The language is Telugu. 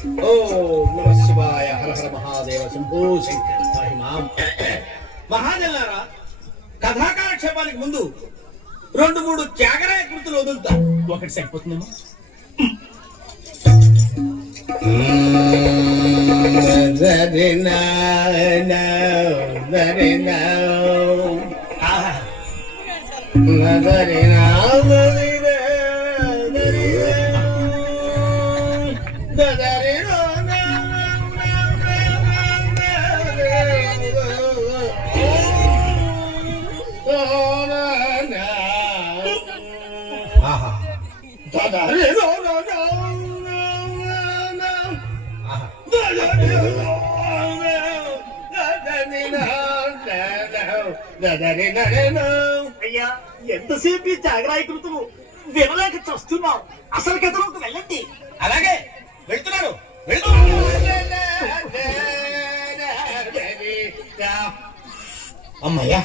ఓం నమః శివాయ. హర హర మహాదేవ శంభో శంకర మహిమాం. మహాజల్లారా, కథాకాలక్షేపానికి ముందు 2-3 త్యాగరాయ కృతులు వదులుతా. ఒకటి సరిపోతుందేమో. అయ్యా, ఎంతసేపు ఈ జాగరాయి కృతులు వినలేక చస్తున్నావు. అసలు కథలోకి వెళ్ళండి. అలాగే వెళ్తున్నాను. అమ్మయ్యా,